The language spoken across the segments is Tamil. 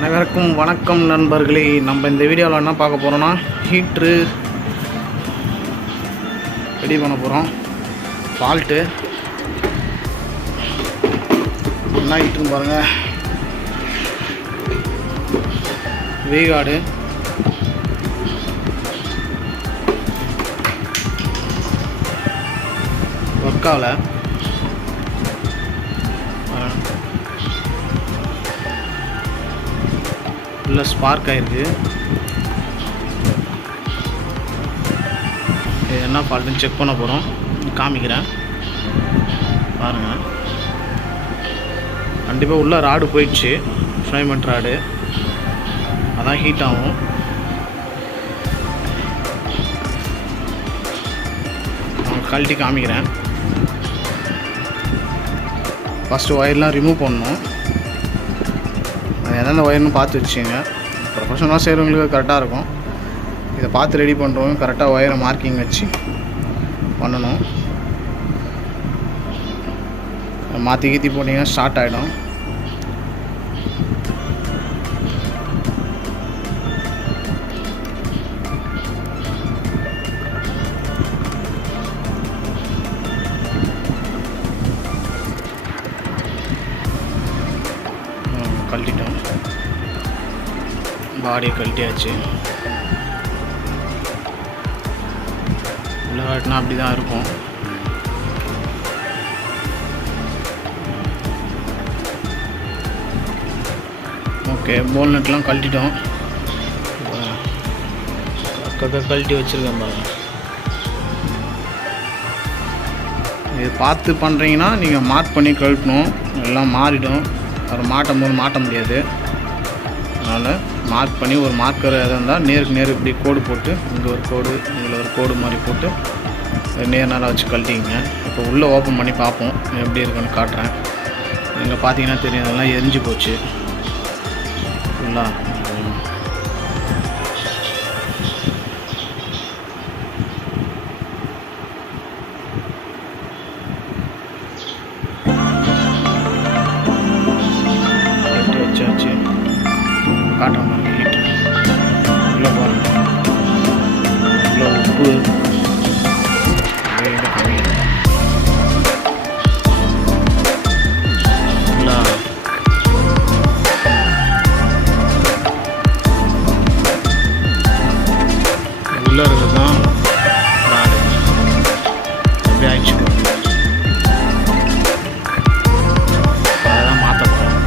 அனைவருக்கும் வணக்கம் நண்பர்களே. நம்ம இந்த வீடியோவில் என்ன பார்க்க போகிறோன்னா ஹீட்ரு ரெடி பண்ண போகிறோம். ஃபால்ட்டு என்ன ஹீட்ருன்னு பாருங்கள். வேகாடு ஒர்க்காவில் உள்ள ஸ்பார்க் ஆகிருக்கு. இது என்ன ஃபால்ட்டுன்னு செக் பண்ண போகிறோம். காமிக்கிறேன் பாருங்கள். கண்டிப்பாக உள்ள ராடு போயிடுச்சு, ஃப்ளைமெண்ட் ராடு, அதான் ஹீட் ஆகும். கழட்டி காமிக்கிறேன். ஃபஸ்ட்டு ஒயர்லாம் ரிமூவ் பண்ணணும். அது எந்தெந்த ஒயர்னு பார்த்து வச்சுங்க. ப்ரொஃபஷனலாக செய்கிறவங்களுக்கு கரெக்டாக இருக்கும். இதை பார்த்து ரெடி பண்ணுறவங்க கரெக்டாக ஒயரை மார்க்கிங் வச்சு பண்ணணும். மாற்றி கீற்றி போட்டிங்கன்னா ஸ்டார்ட் ஆகிடும். கழட்டிட்டோம், பாடியை கழட்டியாச்சு. உள்ள காட்டினா அப்படி தான் இருக்கும். ஓகே, போல் நெட்லாம் கழட்டிட்டோம். கழட்டி வச்சுருக்கேன் பாருங்க. இது பார்த்து பண்ணுறீங்கன்னா நீங்கள் மார்க் பண்ணி கழட்டணும், எல்லாம் மாறிடும். அப்புறம் மாட்டும் போது மாட்ட முடியாது. அதனால் மார்க் பண்ணி ஒரு மார்க்கர் எதாக இருந்தால் நேருக்கு நேர் இப்படி கோடு போட்டு, இங்கே ஒரு கோடு, இதில் ஒரு கோடு மாதிரி போட்டு நேராக வச்சு கழட்டிங்க. இப்போ உள்ளே ஓப்பன் பண்ணி பார்ப்போம் எப்படி இருக்குன்னு காட்டுறேன். இங்கே பார்த்தீங்கன்னா தெரியும், அதெல்லாம் எரிஞ்சு போச்சு ஃபுல்லாக. காட்டுற மாதிரி ஹீட் உள்ளே பாருங்க. இவ்வளோ உப்பு உள்ளே இருக்கிறது தான் ராடு. அப்படி ஆயிடுச்சு. அதான் மாற்ற போகிறோம்.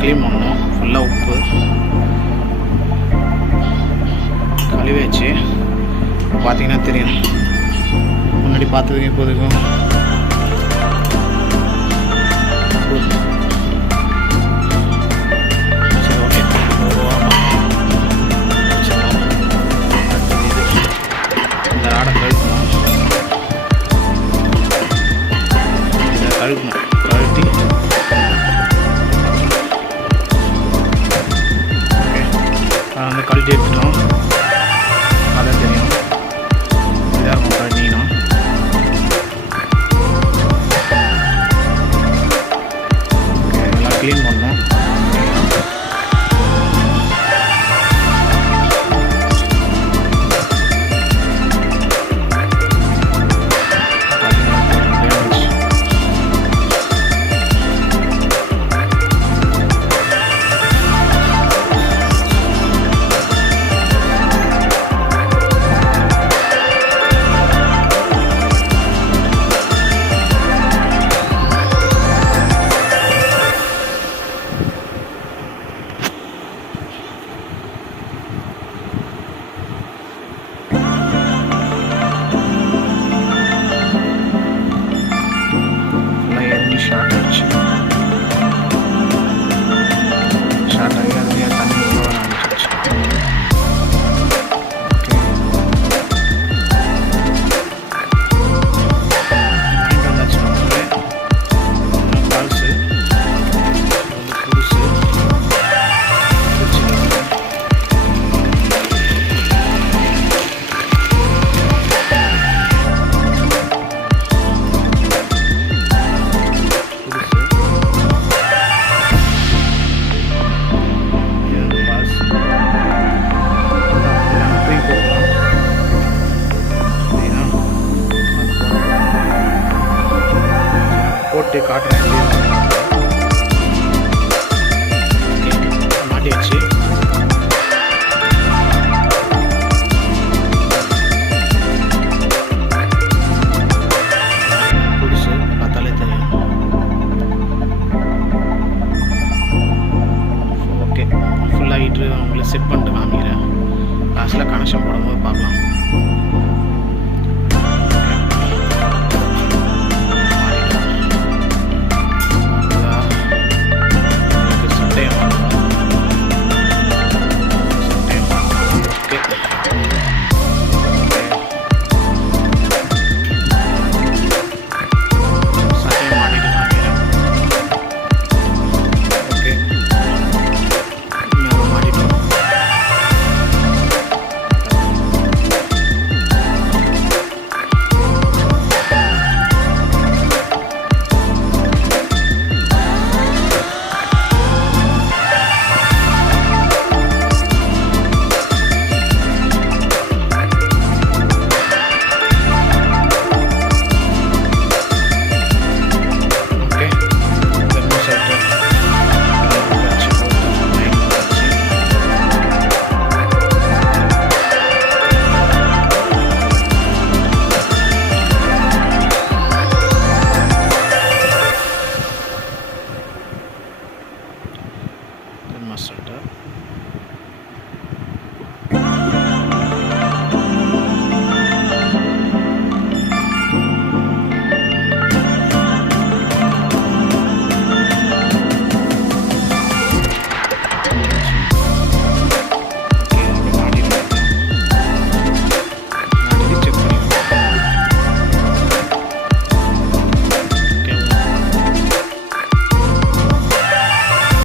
க்ளீன் பண்ணணும். ஃபுல்லாக உப்பு கழுவி வச்சு பார்த்தீங்கன்னா தெரியும். முன்னாடி பார்த்ததுக்கும் இப்போதுக்கும் சரி. ஓகே, இந்த ராடை கழுத்தணும். இதை கழுத்தணும். கழுத்தி வந்து கழட்டி எடுத்துட்டோம். அதை தெரியும், இதாக இருக்கும் கழட்டிக்கணும். மாட்டிட்டு காட்டுறேன். ஓகே, மாட்டிடுச்சு.